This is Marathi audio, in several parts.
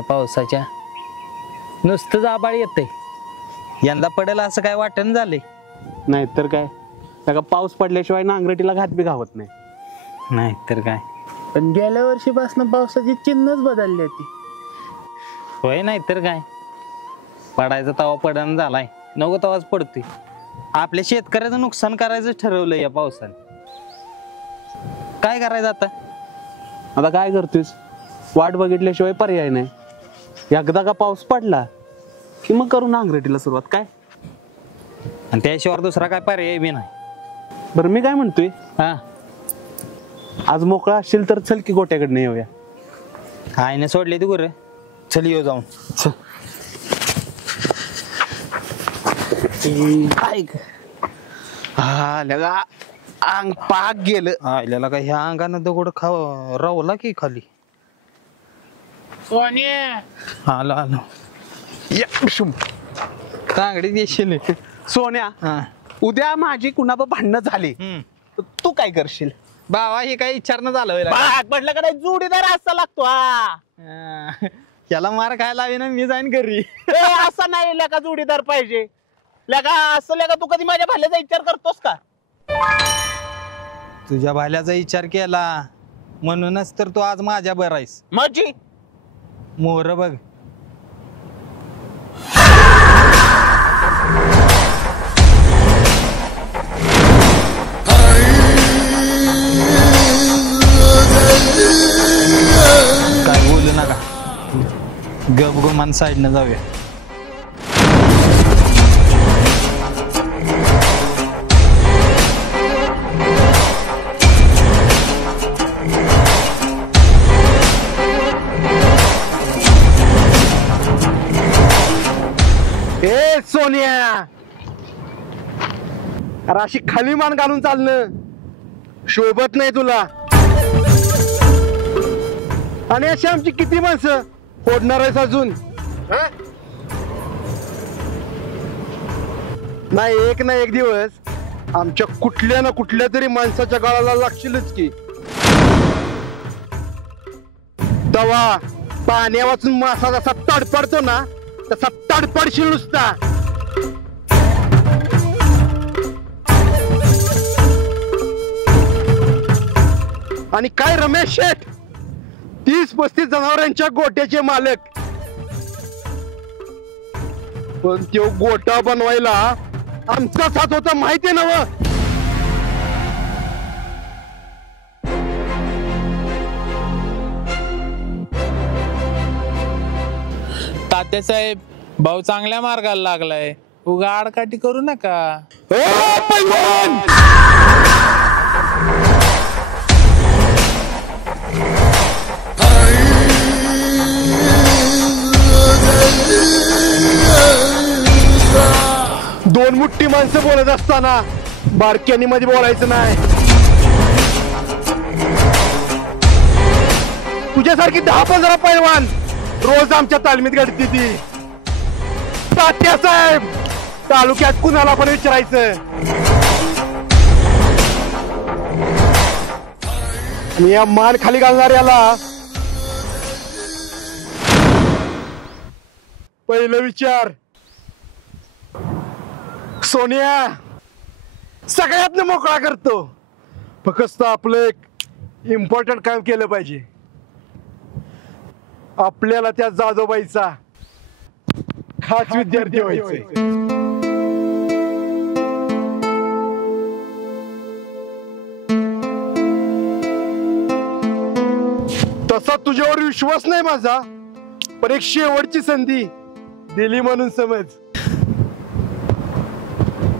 ह्या पावसाच्या नुसतंच आबाळ येते. यंदा पडेल असं काय वाटण झाले. नाहीतर काय, त्याला पाऊस पडल्याशिवाय नांगरटीला घात बी घावत नाही. नाहीतर काय. पण गेल्या वर्षीपासून पावसाची चिन्हच बदलली होती. होय नाहीतर काय. पडायचा तवा पडण झालाय, नको तवाच पडतोय. आपल्या शेतकऱ्याचं नुकसान करायचं ठरवलं या पावसाने. काय करायचं आता? आता काय करतोयस, वाट बघितल्याशिवाय पर्याय नाही. एकदा का पाऊस पडला की मग करू नांगरटीला सुरुवात. काय आणि त्याशिवाय दुसरा काय पर्याय बी नाही. बरं मी काय म्हणतोय, हा आज मोकळा असशील तर चल की गोट्याकडनं येऊया. आईने सोडले ती गुरं. चल येऊ जाऊन. ऐक, हा लगा अंग पाक गेलं. आईला काय ह्या अंगानं दगड रावला की खाली. आलो आलो. तांगडी देशील. सोन्या, उद्या माझी कुणाबरोबर भांडणं झाली तर तू काय करशील? बाबा हे काय विचारणं झालं म्हटलं का नाही, जोडीदार असा लागतो. याला मार खायला हवी ना, मी जाईन घरी. असं नाही लेका, जोडीदार पाहिजे लेका. असं लेका तू कधी माझ्या भाल्याचा विचार करतोस का? तुझ्या भाल्याचा विचार केला म्हणूनच तर तू आज माझ्या बरं आहेस. माझी मोर बघ. काय बोलू नका, गप गुमान साईडनं जाऊया. ए सोनिया, अरे अशी खाली मान घालून चालणं शोभत नाही तुला. आणि अशी आमची किती माणसं फोडणार आहेस अजून? नाही, एक ना एक दिवस आमच्या कुठल्या ना कुठल्या तरी माणसाच्या गळाला लागशीलच की. तवा पाण्या वाचून मासा जसा तडपडतो ना तसा तडपडशील नुसता. आणि काय रमेश शेठ, 30-35 जनावरांच्या गोट्याचे मालक, पण तो गोटा बनवायला आमचा साथ होता माहितीये ना व? तात्यासाहेब, भाऊ चांगल्या मार्गाला लागलाय, उगा आडकाठी करू नका. पैलवान, दोन मुठ्ठी माणसं बोलत असताना बारक्यानी मध्ये बोलायचं नाही. तुझ्यासारखी 10-15 पैलवान रोज आमच्या तालमीत घडती ती. तात्यासाहेब, तालुक्यात कुणाला पण विचारायचं, आणि या मान खाली घालणाऱ्याला पहिलं विचार. सोनिया सगळ्यातनं मोकळा करतो, फक्त आपलं एक इम्पॉर्टंट काम केलं पाहिजे. आपल्याला त्या जाधवबाईचा खास विद्यार्थी व्हायचंय. तसा तुझ्यावर विश्वास नाही माझा, पण एक शेवटची संधी दिली म्हणून समज.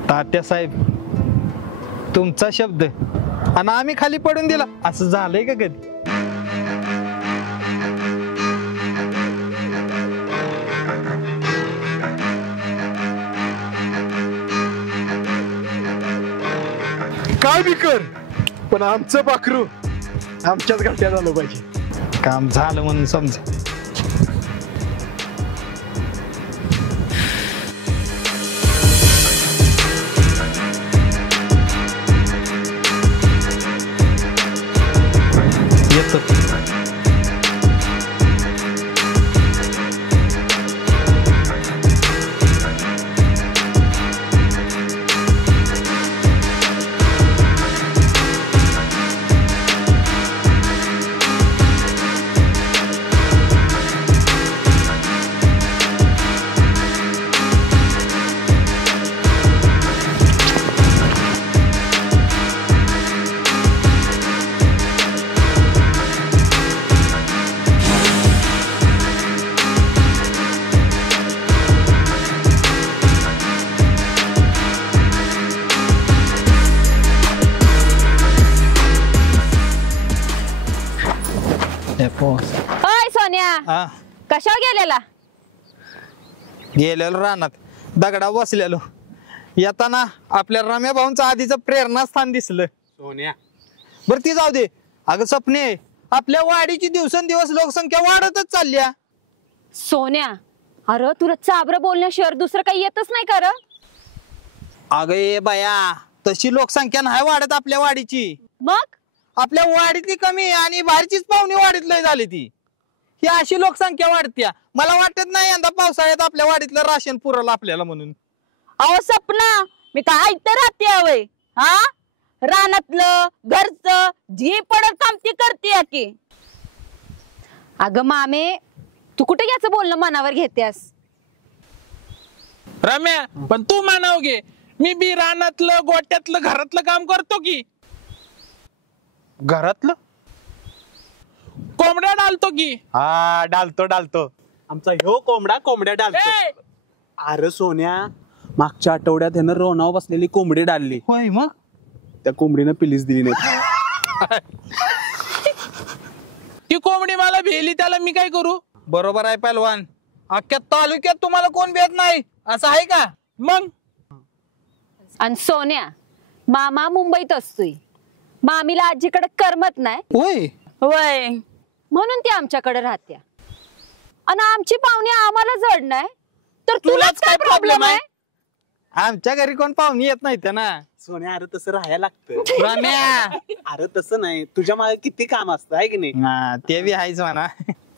तात्यासाहेब, तुमचा शब्द आणि आम्ही खाली पडून दिला असं झालंय का कधी? काय बी कर, पण आमचं पाखरू आमच्याच घाट्यात आलं पाहिजे. काम झालं म्हणून समजा. येतो. ओय सोन्या, हा कशावर गेलेला? गेलेलो रानात दगडा बसलेलो. येताना आपल्या रम्या भाऊंचं आधीचं प्रेरणास्थान दिसलं. सोन्या बरं ती जाऊ दे. अगं सपने, आपल्या वाडीची दिवसेंदिवस लोकसंख्या वाढतच चालल्या. सोन्या, अरे तुला चाबर बोलण्याशिवाय दुसरं काही येतच नाही का रे? अगं ए बाया, तशी लोकसंख्या नाही वाढत आपल्या वाडीची. मग आपल्या वाडीतली कमी आहे आणि बाहेरचीच पाहुणी वाडीत लय झाली ती. ही अशी लोकसंख्या वाढत्या. मला वाटत नाही यंदा पावसाळ्यात आपल्या वाडीतलं राशन पुरवलं आपल्याला म्हणून. अहो सपना, मी काय ऐकते राहते हवय हा? रानातलं घरचं जी पडत काम ती करते की. अगं मामे, तू कुठे याचं बोलणं मनावर घेतेस? रम्या, पण तू मानाव घे. मी बी रानातलं गोट्यातलं घरातलं काम करतो की. घरातलं कोंबड्या डालतो की. हा डालतो. आमचा ह्यो कोंबडा कोंबड्या डालतो. ए! अरे सोन्या, मागच्या आठवड्यात ह्यानं रोनावर बसलेली कोंबडी डालली. होय मग त्या कोंबडीनं पिलीच दिली नाही. ती कोंबडी मला भेली, त्याला मी काय करू? बरोबर आहे पहलवान. अख्ख्या तालुक्यात तुम्हाला कोण भेट नाही असं आहे का? मग आणि सोन्या, मामा मुंबईत असतोय. मामीला आजीकडे करमत नाही होय. वय, म्हणून ती आमच्याकडे राहत्या. आणि आमची पाहुणी आम्हाला जड नाही तर तुलाच काय प्रॉब्लेम आहे? आमच्या घरी कोण पाहुणी येत नाही त्या ना. सोन्या, अरे तसं राहायला लागतं. रम्या, अरे तसं नाही, तुझ्या मागे किती काम असतं आहे की नाही? हा ते बी आहेच म्हणा.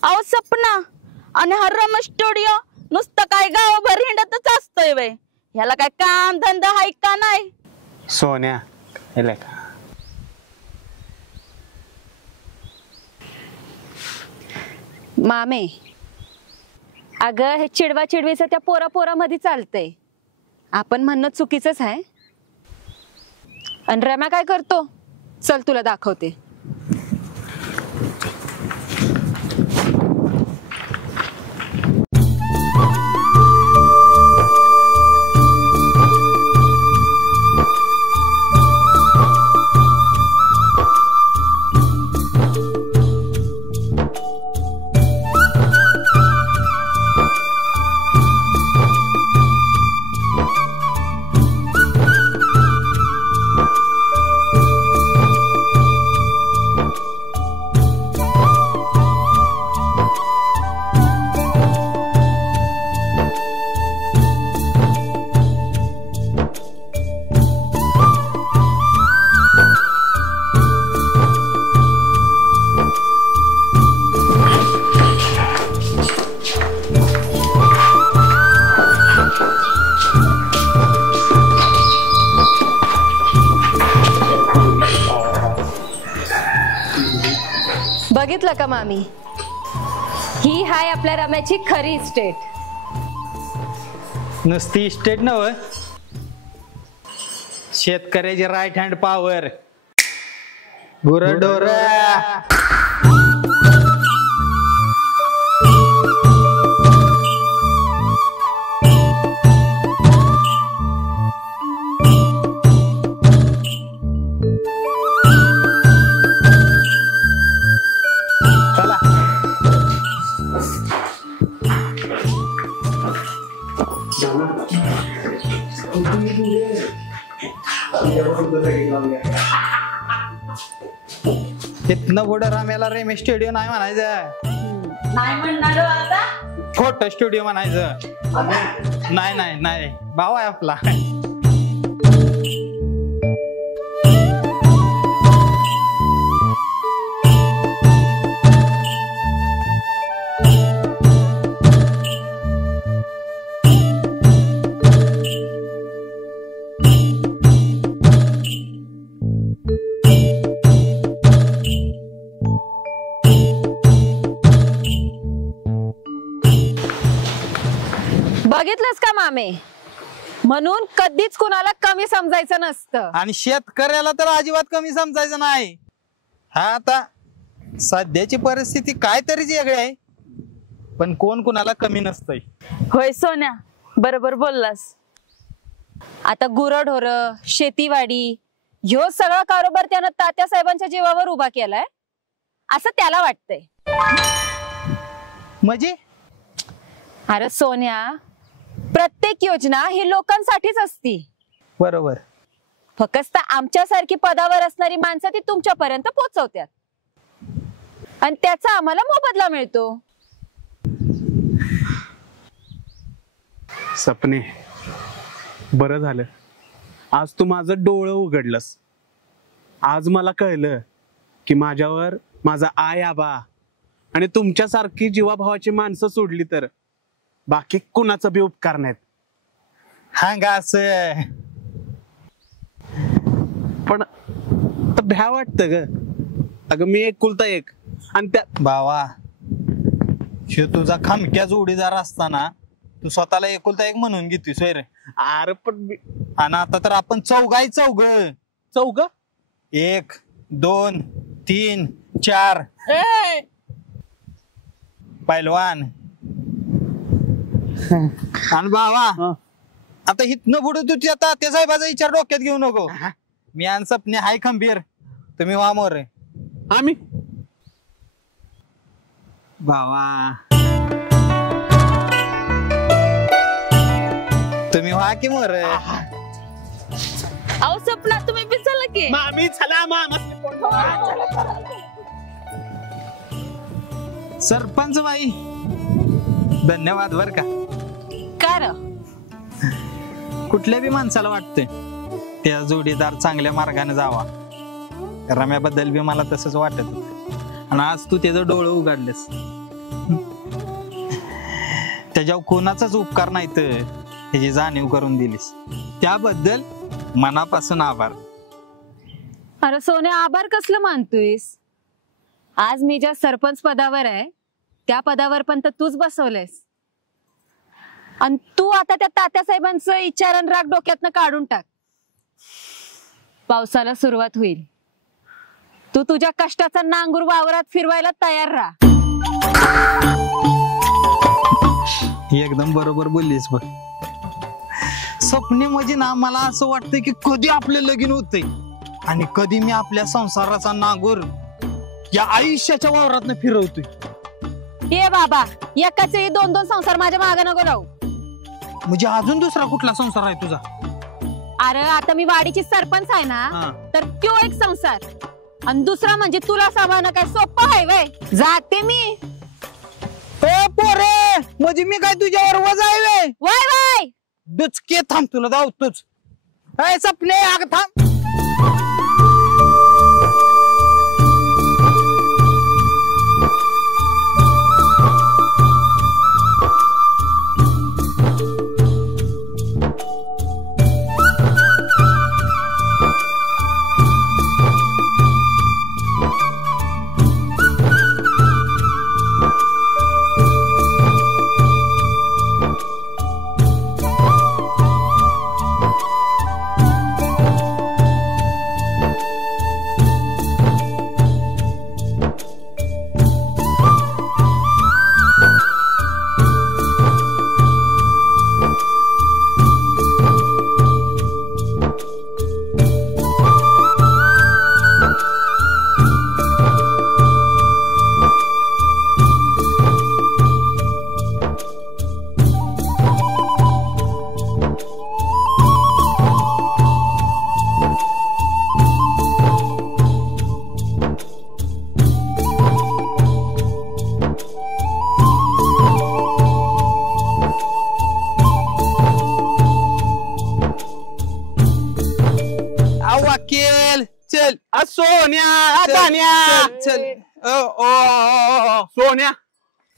अहो सपना, आणि हा रमेश स्टुडिओ नुसतं काय गावभर हिंडतच असतोय वय. ह्याला काय काम धंदा हाय का नाही? सोन्या, हेला का मामे, अगं हे चिडवा चिडवीचं त्या पोरा पोरामध्ये चालतंय. आपण म्हणणं चुकीचंच आहे. आणि रम्या काय करतो? चल तुला दाखवते. बघितलं का मामी, ही हाय आपल्या रम्याची खरी इस्टेट. नुसती इस्टेट नव, शेतकऱ्याची राईट हँड पॉवर. गुरढोर चला. इथनं पुढे रम्याला रेमे स्टुडिओ नाही म्हणायचं, नाही म्हणणार आता. खोट स्टुडिओ म्हणायचं. नाही भाऊ आहे आपला. बघितलंस का मामे, म्हणून कधीच कुणाला कमी समजायचं नसतं. आणि शेतकऱ्याला तर अजिबात कमी समजायचं नाही. हा आता सध्याची परिस्थिती काय तरीच वेगळी आहे, पण कोण कुणाला कमी नसतंय. होय सोन्या, बरोबर बोललास. आता गुरढोर, शेतीवाडी ह्यो सगळा कारोबार त्यानं तात्या साहेबांच्या जीवावर उभा केलाय. असं त्याला वाटतंय. म्हणजे अरे सोन्या, प्रत्येक योजना ही लोकांसाठीच असती. बरोबर. फक्त आमच्यासारखी पदावर असणारी माणसं ती तुमच्यापर्यंत पोहोचवतात आणि त्याचा आम्हाला मोबदला मिळतो. सपने, बरं झालं आज तू माझं डोळं उघडलंस. आज मला कळलं की माझ्यावर माझा आई आबा आणि तुमच्यासारखी जीवाभावाची माणसं सोडली तर बाकी कुणाचं बी उपकार नाहीत. हा गा असं पण आता भ्या वाटतं ग. अगं मी एकुलता एक आणि त्या बावा, शे तुझा खमक्या जोडीदार असताना तू स्वतःला एकुलता एक म्हणून घेतोय सोय रे. अरे पण आणि आता तर आपण चौघ चौघ 1 2 3 4 पैलवान. आणि बाबा आता हितनं पुढे तू आता त्या साहेबाचा विचार डोक्यात घेऊ नको. मी आणि सपने हाय खंबीर, तुम्ही वामोर रे. आम्ही बाबा तुम्ही व्हा की मोर. अहो सपना, तुम्ही बी चला की. मामी चला मामा. सरपंच बाई धन्यवाद बर का. कार कुठल्या बी माणसाला वाटतंय त्या जोडीदार चांगल्या मार्गाने जावा. रम्याबद्दल बी मला तसंच वाटत होतं आणि आज तू त्याचं डोळं उघडलेस. त्याच्यावर कोणाचाच उपकार नाही तर ह्याची जाणीव करून दिलीस, त्याबद्दल मनापासून आभार. अरे सोन्या, आभार कसलं मानतोयस? आज मी ज्या सरपंच पदावर आहे त्या पदावर पण तर तूच बसवलंयस आणि तू आता त्या तात्यासाहेबांचं विचार आणि राग डोक्यातनं काढून टाक. पावसाला सुरुवात होईल, तू तुझ्या कष्टाचा नांगूर वावरात फिरवायला तयार राहा. एकदम बरोबर बोललीस बघ. स्वप्ने म्हणजे ना मला असं वाटतंय की कधी आपलं लगीन होतंय आणि कधी मी आपल्या संसाराचा नांगूर या आयुष्याच्या वावरातनं फिरवतोय. ये बाबा, एकाच वेळी 2-2 संसार माझ्या मागे नको राहू. म्हणजे अजून दुसरा कुठला संसार आहे तुझा? अरे आता मी वाडीची सरपंच आहे ना, तर तो एक संसार आणि दुसरा म्हणजे तुला सांभाळणं काय सोपं आहे वय? जाते मी. पोरे, म्हणजे मी काय तुझ्यावर वजा आहे व्हय? वय वय दुचके थांब, तुला धावतोच. सपने आग थांब. वकील चल. सोन्या दान्या चल. सोन्या,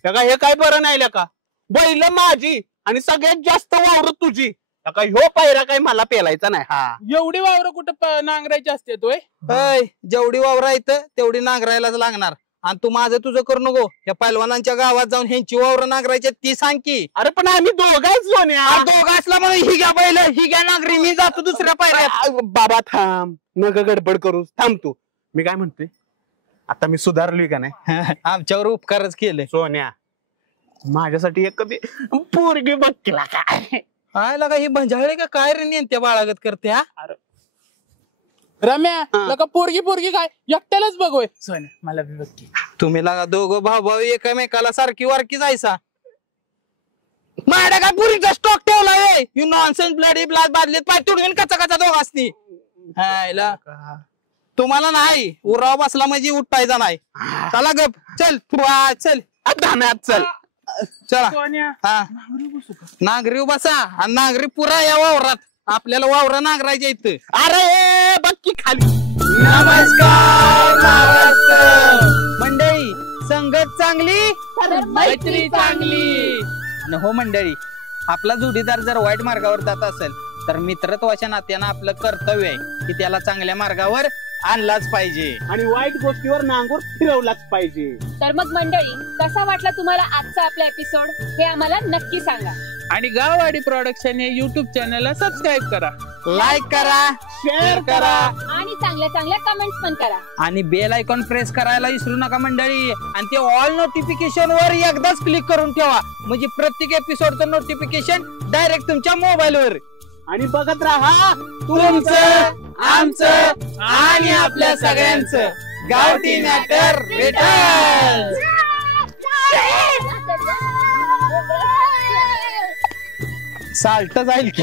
लगा हे काय बरं नाही का? बैल माझी आणि सगळ्यात जास्त वावर तुझी. लगा ह्यो पायरा काय मला पेलायचा नाही. हा, एवढी वावर कुठं नांगरायची असते तोय? जेवढी वावरा येतं तेवढी नांगरायलाच लागणार. आणि तू माझं तुझं करू नको. या पैलवानांच्या गावात जाऊन ह्यांची वावर नांगरायची ती सांग की. अरे पण आम्ही दोघांच सोन्या. दोघं असला म्हणून ही घ्या बैल, ही घ्या नांगरी, मी जातो दुसऱ्या पायऱ्यात. बाबा थांब, नग गडबड करू. थांब तू. मी काय म्हणते, आता मी सुधारलोय का नाही? आमच्यावर उपकारच केले. सोन्या, माझ्यासाठी एक कधी पोरगी बघ केला काय? काय लागा ही भंजाळे का काय रे नेत्या बाळागत करते? हा रम्या, लका पोरगी काय एकट्यालाच बघोय. सोन्या मला बी बघ की. तुम्ही लागा दोघं भाऊ भाऊ एकमेकाला सारखी वारकी जायचा माझ्या काय पुरीचा स्टॉक ठेवलाय यू नॉनसेन्स ब्लडी ब्लाड बादलीत पाय तुडून कचा कचा दोघांनी हायला तुम्हाला नाही उराव बसला म्हणजे उठायचा नाही चला गप चल तू चल धान्यात चल चला हा नागरी बसा आणि नागरी पुरा या वावरात आपल्याला वावर नांगरायच्या इथं अरे बक्की खाली नमस्कार महाराष्ट्र मंडळी संगत चांगली मैत्री चांगली. आणि हो मंडळी आपला जोडीदार जर वाईट मार्गावर जात असेल तर मित्रत्वाच्या नात्यानं आपलं कर्तव्य आहे की त्याला चांगल्या मार्गावर आणलाच पाहिजे आणि वाईट गोष्टीवर नांगूर फिरवलाच पाहिजे. तर मग मंडळी कसा वाटला तुम्हाला आजचा आपला एपिसोड हे आम्हाला नक्की सांगा. आणि गाववाडी प्रोडक्शन या युट्यूब चॅनलला सबस्क्राईब करा, लाईक करा, शेअर करा आणि चांगल्या चांगल्या कमेंट्स पण करा आणि बेल आयकॉन प्रेस करायला विसरू नका मंडळी. आणि ते ऑल नोटिफिकेशन वर एकदाच क्लिक करून ठेवा म्हणजे प्रत्येक एपिसोडचं नोटिफिकेशन डायरेक्ट तुमच्या मोबाईल वर. आणि बघत राहा तुमचं आमचं आणि आपल्या सगळ्यांचं गावठी मॅटर रिटर्न. साल्ट जाईल की